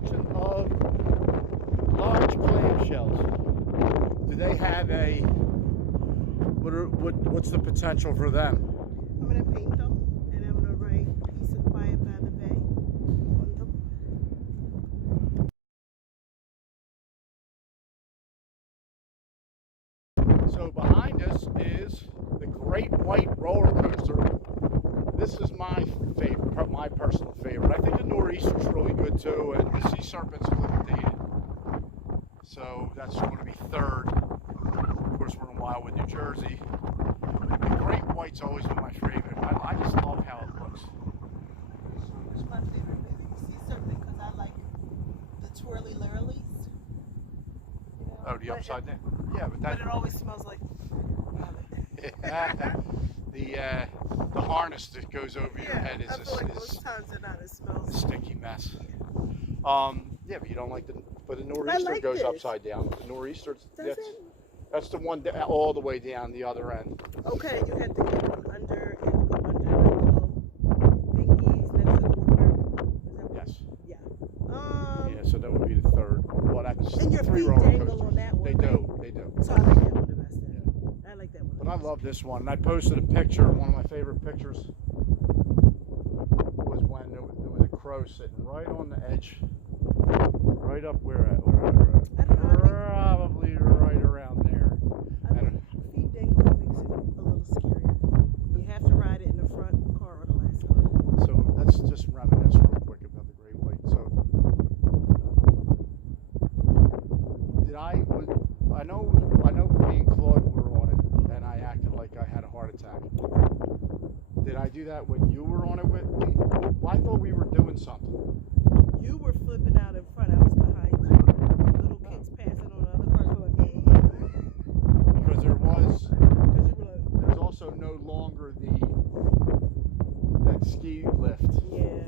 collection of large clamshells. Do they have a, what's the potential for them? I'm going to paint them, and I'm going to write Peace and Quiet by the Bay on them. So behind us is the Great White Roller Coaster. This is my favorite, my personal favorite. I think the Nor'easter's really good too, and the Sea Serpent's a little dated. So that's going to be third. Of course, we're in Wildwood, New Jersey. The Great White's always been my favorite. I just love how it looks. It's my favorite, baby. The Sea Serpent, because I like the twirly lurlies. You know? Oh, the upside down? Yeah, but it always smells like the harness that goes over your head is I feel like most times they're not. It smells a sticky mess. Yeah. Yeah, but you don't like but the Nor'easter like goes this. upside down. The Nor'easter, Does that's the one all the way down the other end. Okay, you had to get one under, you had to go under the little dinghies next to the water. Yes. Yeah. Yeah, so that would be the third. Well, that's and your three feet roller dangle coasters. on that one. They do. They do. So I like that one the best. Yeah. I like that one. But I love this one. And I posted a picture. One of my favorite pictures was when there was a crow sitting right on the edge, right up where probably right around there. And feet dangle makes it a little scarier. You have to ride it in the front car or the last car. so let's just reminisce real quick about the Great White. So I know me and Claude were on it, and I acted like I had a heart attack. Did I do that when you were on it with me? Well, I thought we were doing something. You were flipping out in front. I was behind you. The little kids passing on the other cars were like, Because there was, because you were like, there's also no longer that ski lift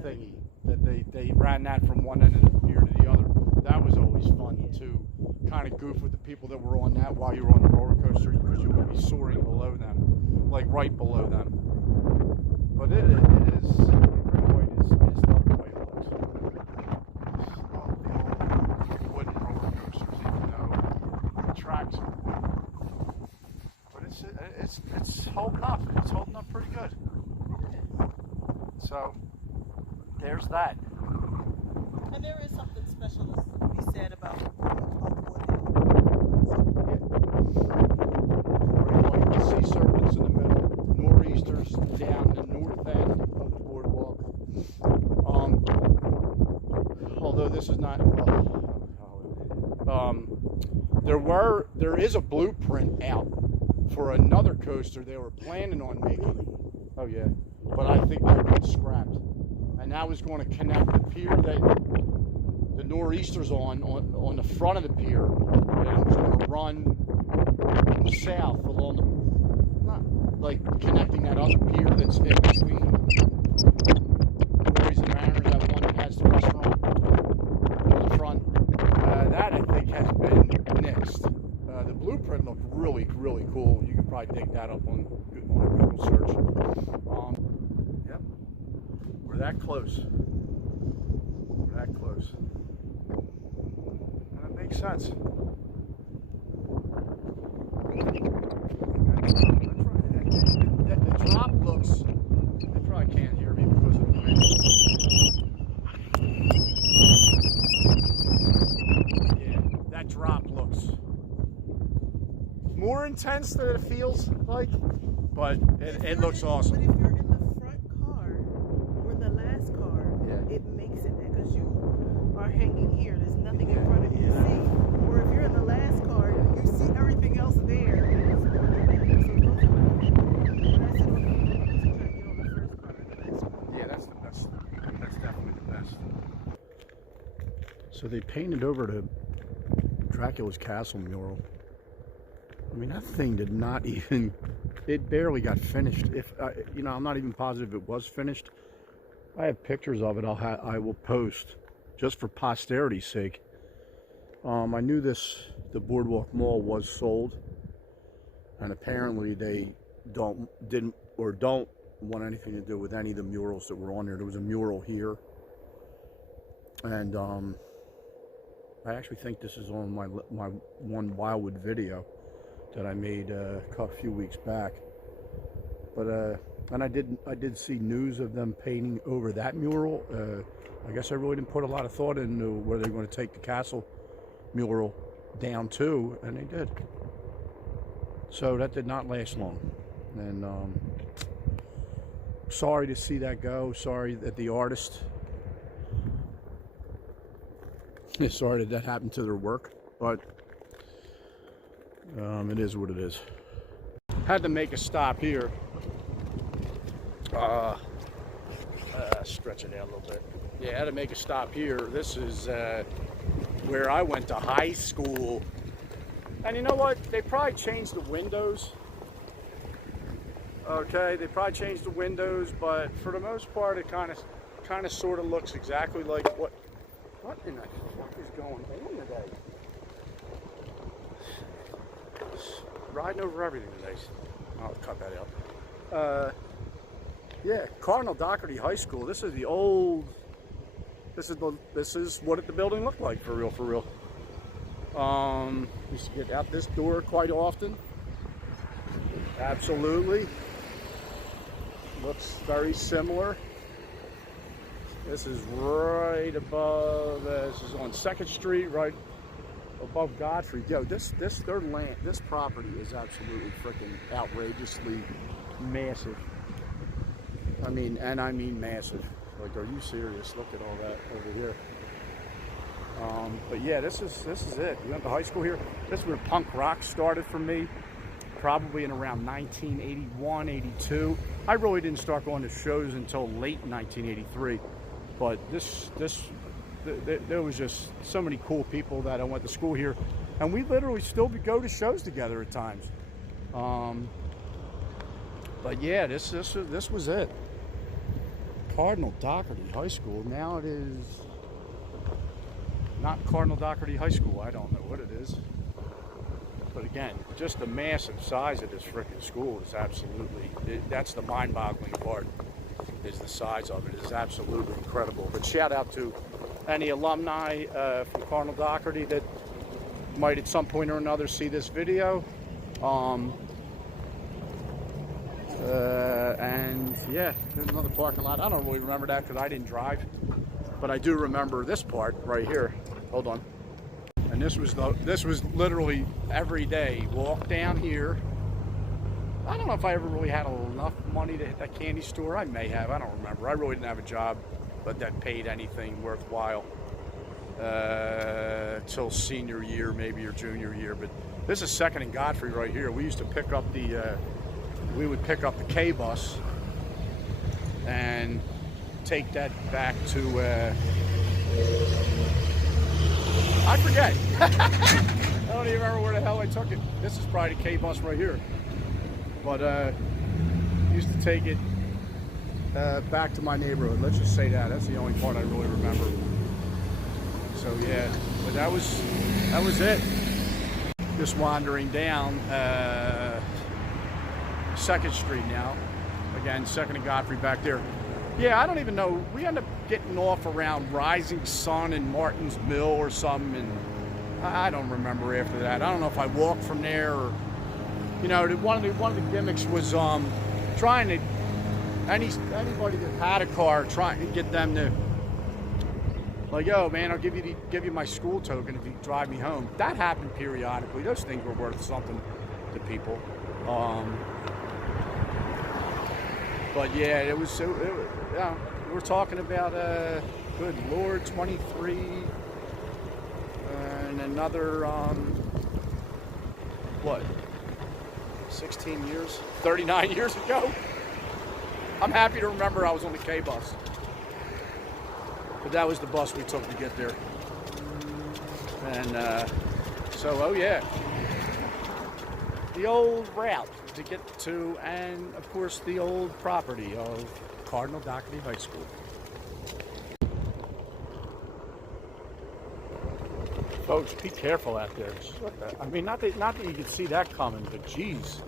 thingy. That they ran that from one end of the pier to the other. That was always fun to kind of goof with the people that were on that while you were on the roller coaster, because you would be soaring below them, like right below them. But it is, Great White is, I just love the way it looks. I just love the old wooden roller coasters, even though the tracks are wood. But it's holding up. It's holding up pretty good. So there's that. and there is something special to be said about The Sea Serpents in the middle, Nor'easters down the north end of the boardwalk. Although this is not, there is a blueprint out for another coaster they were planning on making. Oh yeah, but I think that got scrapped, and that was going to connect the pier that the Nor'easter's on the front of the pier, and it was going to run south along the, not like connecting that other pier that's in between Glories and Mariners, that one that has the restaurant on the front. That I think has been nixed. The blueprint looked really, really cool. You could probably dig that up on a Google search. Yep, we're that close. We're that close. And that makes sense. The drop looks, they probably can't hear me because of the wind. Yeah, that drop looks more intense than it feels like, but it looks awesome. But if you're in the front car or the last car, it makes it that, because you are hanging here. There's nothing in front of you to see. Or if you're in the last car, you see everything else there. Yeah, that's the best. That's definitely the best. So they painted over the Dracula's Castle mural. I mean, that thing did not even, it barely got finished. If you know, I'm not even positive it was finished. I have pictures of it. I will post just for posterity's sake. I knew the Boardwalk Mall was sold, and apparently they don't want anything to do with any of the murals that were on there. There was a mural here, and I actually think this is on my one WILDWOOD video that I made a few weeks back. But and I did see news of them painting over that mural. I guess I really didn't put a lot of thought into where they're going to take the castle mural down to, and they did. So that did not last long. And sorry to see that go. Sorry that the artist. Sorry that happened to their work, but it is what it is. Had to make a stop here. Stretch it out a little bit. Yeah, had to make a stop here. This is where I went to high school. And you know what? They probably changed the windows. Okay, they probably changed the windows, but for the most part, it kind of sort of looks exactly like what in the fuck is going on today? Riding over everything today. I'll cut that out. Yeah, Cardinal Doherty High School. This is the old. This is what the building looked like for real. Used to get out this door quite often. Absolutely. Looks very similar. This is right above. This is on 2nd Street, right above Godfrey. Yo, their land, this property is absolutely freaking outrageously massive. I mean massive. Like, are you serious? Look at all that over here. But yeah, this is it. We went to high school here. This is where punk rock started for me, probably in around 1981, 82. I really didn't start going to shows until late 1983. But there was just so many cool people that I went to school here, and we literally still go to shows together at times. But yeah, this was it. Cardinal Doherty High School. Now it is not Cardinal Doherty High School. I don't know what it is. But again, just the massive size of this freaking school is absolutely, that's the mind-boggling part, is the size of it. It is absolutely incredible. But shout out to any alumni from Cardinal Doherty that might at some point or another see this video. And yeah, there's another parking lot. I don't really remember that because I didn't drive, but I do remember this part right here. Hold on. And this was literally every day. Walk down here. I don't know if I ever really had enough money to hit that candy store. I may have. I don't remember. I really didn't have a job, but that paid anything worthwhile till senior year, maybe, or junior year. But this is 2nd and Godfrey right here. We used to pick up we would pick up the K bus and take that back to, I forget. I don't even remember where the hell I took it. This is probably the K bus right here. But used to take it back to my neighborhood. Let's just say that. That's the only part I really remember. So yeah, but that was it. Just wandering down 2nd Street now. Again, 2nd and Godfrey back there. Yeah, I don't even know. We end up getting off around Rising Sun and Martin's Mill or something, and I don't remember after that. I don't know if I walked from there or, you know, one of the gimmicks was trying to anybody that had a car, trying to get them to, like, yo man, I'll give you my school token if you drive me home. That happened periodically. Those things were worth something to people. But yeah, it was yeah, we're talking about good Lord, 23 and another what, 16 years, 39 years ago. I'm happy to remember I was on the K bus, but that was the bus we took to get there. And so, oh yeah, the old route to get to, and of course the old property of Cardinal Doherty High School. Folks, be careful out there. I mean, not that you can see that coming, but geez.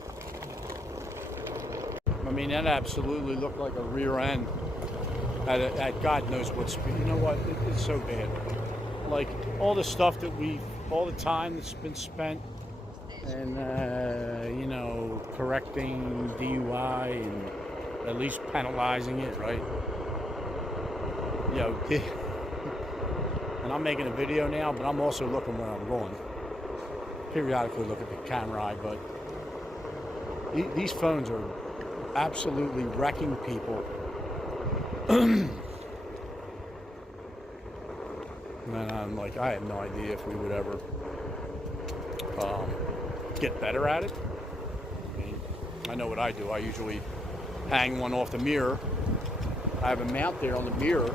I mean, that absolutely looked like a rear end at God knows what speed. You know what? It's so bad. like all the stuff that all the time that's been spent, and you know, correcting DUI and at least penalizing it, right? You know, and I'm making a video now, but I'm also looking where I'm going. Periodically look at the camera eye, but these phones are absolutely wrecking people. And I'm like, I have no idea if we would ever get better at it. I mean, I know what I do. I usually hang one off the mirror. I have a mount there on the mirror.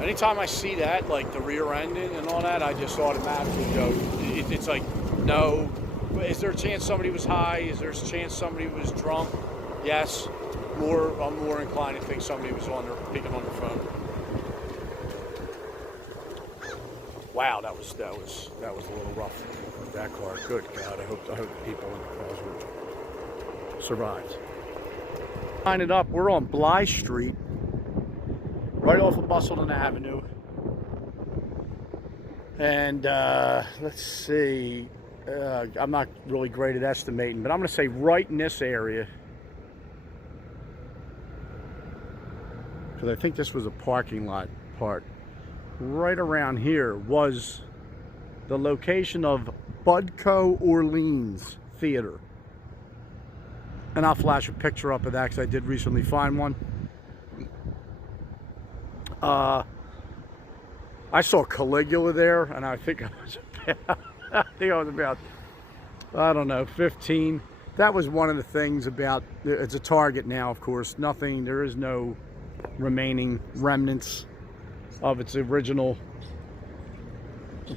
Anytime I see that, like the rear end and all that, I just automatically go, it's like, no. Is there a chance somebody was high? Is there a chance somebody was drunk? Yes. I'm more inclined to think somebody was picking on their phone. Wow, that was a little rough. That car. Good God, I hope the people in the cars would survive. Line it up. We're on Bly Street, right off of Bustleton Avenue. And let's see. I'm not really great at estimating, but I'm going to say right in this area, because I think this was a parking lot part. Right around here was the location of Budco Orleans Theater. And I'll flash a picture up of that because I did recently find one. I saw Caligula there, and I think I was about, I don't know, 15. That was one of the things about, it's a Target now, of course. There is no remaining remnants of its original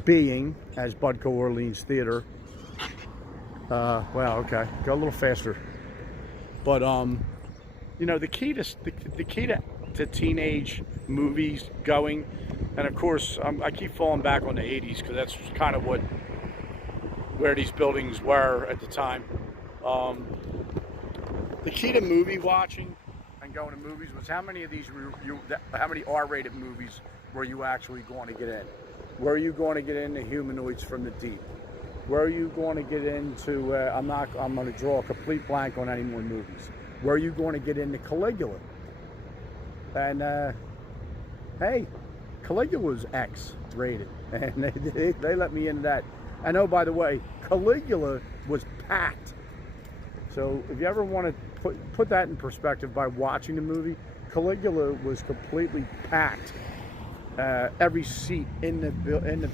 being as Budco Orleans Theater. Well, okay, go a little faster. But you know, the key to teenage movies going, and of course I keep falling back on the 80s because that's kind of where these buildings were at the time. The key to movie watching and going to movies was how many of these how many R-rated movies were you actually going to get in? Were you going to get into Humanoids from the Deep? Were you going to get into, I'm going to draw a complete blank on any more movies. Were you going to get into Caligula? And, hey, Caligula was X-rated, and they let me into that. And oh, by the way, Caligula was packed. So if you ever want to put that in perspective by watching the movie, Caligula was completely packed. Every seat in the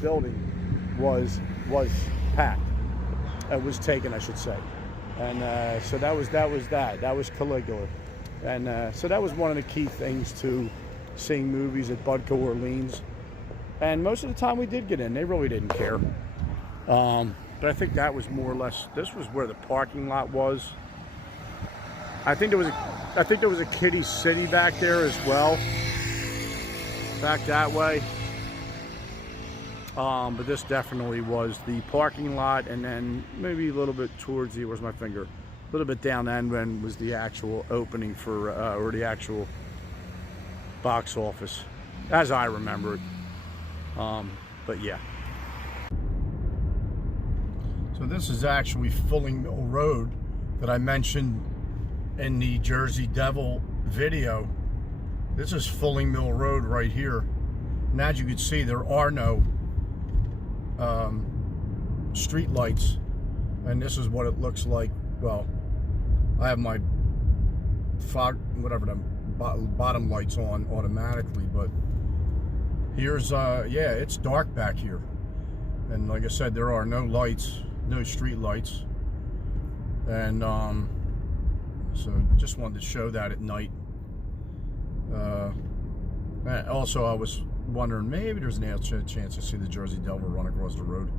building was packed. It was taken, I should say. And so that was Caligula. And so that was one of the key things to seeing movies at Budco Orleans. And most of the time we did get in. They really didn't care. But I think that was more or less, this was where the parking lot was. I think there was a Kiddie City back there as well. Back that way. But this definitely was the parking lot, and then maybe a little bit towards the, where's my finger? A little bit down the end when was the actual opening for, or the actual box office, as I remember it. But yeah. So this is actually Fulling Mill Road that I mentioned in the Jersey Devil video. This is Fulling Mill Road right here. And as you can see, there are no street lights. And this is what it looks like. Well, I have my fog, whatever, the bottom lights on automatically, but here's, yeah, it's dark back here. And like I said, there are no lights, no street lights. And so just wanted to show that at night. And also I was wondering, maybe there's a chance to see the Jersey Devil run across the road.